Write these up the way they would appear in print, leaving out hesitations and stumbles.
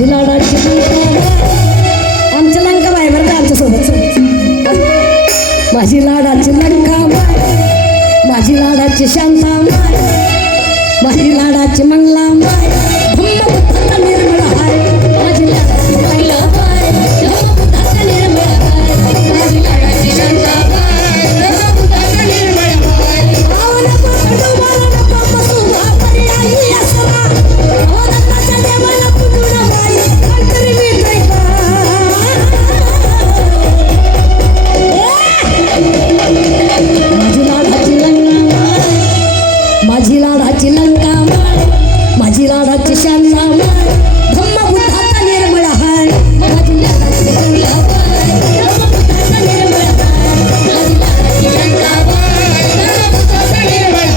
माझी लाडाची आमच्या लंका बाय बरं का आमच्यासोबत माझी लाडाची लंका बाय माझी लाडाची शांता बाय माझी लाडाची मंगला बाय धम्मपुत्राचा निर्मळ हाय माझी लाडाची मंगला बाय धम्मपुत्राचा निर्मळ हाय माझी लाडाची शांता बाय धम्मपुत्राचा निर्मळ हाय आवला पकडू मला नको बसुवा पर्यायी असला ओदत्ताच्या देवाला पुजून बाई अंतरी मिळते माझी लाडाची लंका माझी लाडाची शांता धम्मपुत्राचा निर्मळ हाय माझी लाडाची लंका धम्मपुत्राचा निर्मळ हाय माझी लाडाची लंका धम्मपुत्राचा निर्मळ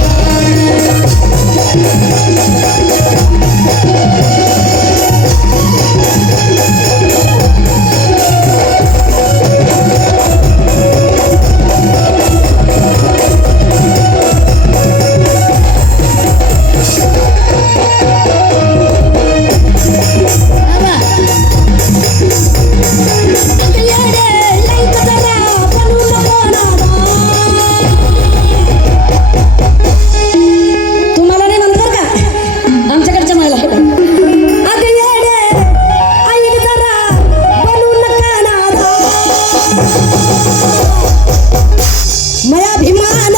मयाभिमान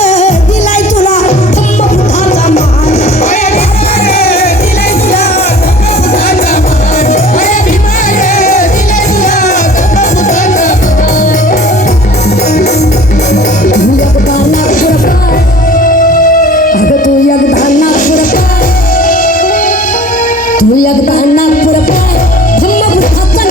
दिलाय तुला धम्मपुत्राचा मान मयाभिमान दिलाय तुला धम्मपुत्राचा मान मयाभिमान दिलाय तुला धम्मपुत्राचा मान तू एकदा नागपूर पाय तू एकदा नागपूर पाय धम्मपुत्राचा